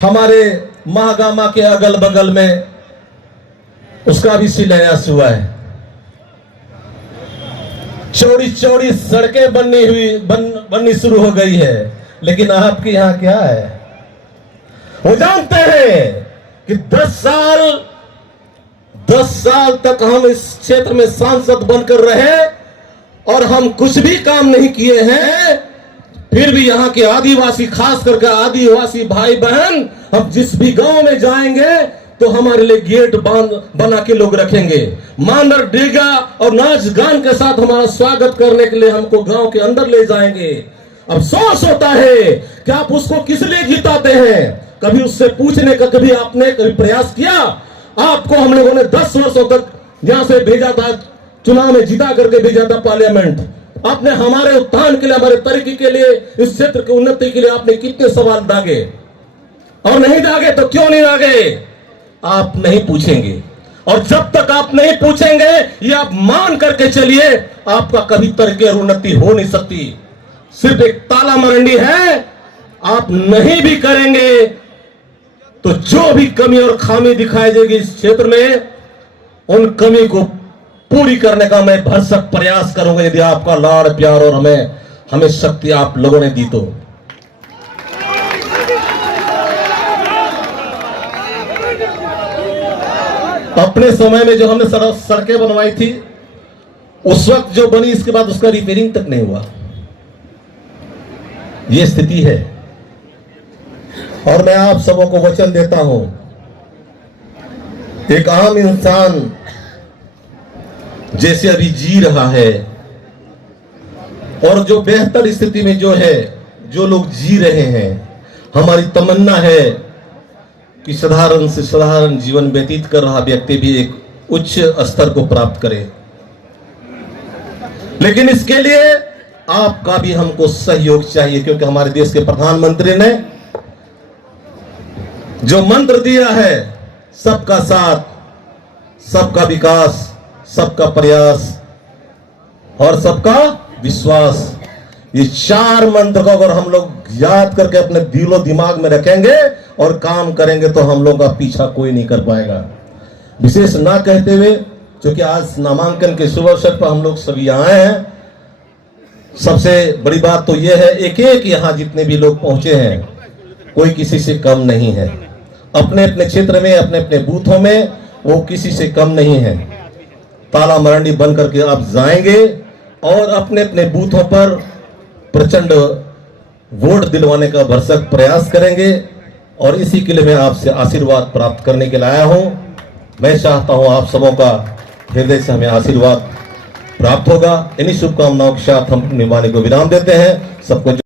हमारे महागामा के अगल बगल में उसका भी शिलान्यास हुआ है। चौड़ी चौड़ी सड़कें बननी शुरू हो गई है। लेकिन आपके यहां क्या है? वो जानते हैं कि 10 साल तक हम इस क्षेत्र में सांसद बनकर रहे और हम कुछ भी काम नहीं किए हैं। फिर भी यहाँ के आदिवासी, खास करके आदिवासी भाई बहन, हम जिस भी गांव में जाएंगे तो हमारे लिए गेट बना के लोग रखेंगे। मानर डेगा और नाच गान के साथ हमारा स्वागत करने के लिए हमको गांव के अंदर ले जाएंगे। अफसोस होता है कि आप उसको किस लिए जिताते हैं? कभी उससे पूछने का कभी आपने कभी प्रयास किया? आपको हम लोगों ने 10 वर्षों तक यहां से भेजा था, चुनाव में जीता करके भेजा था पार्लियामेंट। आपने हमारे उत्थान के लिए, हमारे तरक्की के लिए, इस क्षेत्र की उन्नति के लिए आपने कितने सवाल दागे? और नहीं दागे तो क्यों नहीं दागे? आप नहीं पूछेंगे। और जब तक आप नहीं पूछेंगे, ये आप मान करके चलिए, आपका कभी तरक्की और उन्नति हो नहीं सकती। सिर्फ एक ताला मरंडी है। आप नहीं भी करेंगे तो जो भी कमी और खामी दिखाई देगी इस क्षेत्र में, उन कमी को पूरी करने का मैं भरसक प्रयास करूंगा, यदि आपका लाड़ प्यार और हमें शक्ति आप लोगों ने दी तो। अपने समय में जो हमने सड़कें बनवाई थी, उस वक्त जो बनी, इसके बाद उसका रिपेयरिंग तक नहीं हुआ। यह स्थिति है। और मैं आप सबों को वचन देता हूं, एक आम इंसान जैसे अभी जी रहा है और जो बेहतर स्थिति में जो है, जो लोग जी रहे हैं, हमारी तमन्ना है कि साधारण से साधारण जीवन व्यतीत कर रहा व्यक्ति भी एक उच्च स्तर को प्राप्त करे। लेकिन इसके लिए आपका भी हमको सहयोग चाहिए, क्योंकि हमारे देश के प्रधानमंत्री ने जो मंत्र दिया है, सबका साथ, सबका विकास, सबका प्रयास और सबका विश्वास, ये 4 मंत्र को अगर हम लोग याद करके अपने दिलो दिमाग में रखेंगे और काम करेंगे तो हम लोग का पीछा कोई नहीं कर पाएगा। विशेष ना कहते हुए, क्योंकि आज नामांकन के शुभ अवसर पर हम लोग सभी आए हैं, सबसे बड़ी बात तो यह है, एक एक यहाँ जितने भी लोग पहुंचे हैं, कोई किसी से कम नहीं है। अपने अपने क्षेत्र में, अपने अपने बूथों में वो किसी से कम नहीं है। ताला मरंडी बन करके आप जाएंगे और अपने अपने बूथों पर प्रचंड वोट दिलवाने का भरसक प्रयास करेंगे। और इसी के लिए मैं आपसे आशीर्वाद प्राप्त करने के लिए आया हूं। मैं चाहता हूं आप सबों का हृदय से हमें आशीर्वाद प्राप्त होगा। इन्हीं शुभकामनाओं के साथ हम निभाने को विराम देते हैं। सबको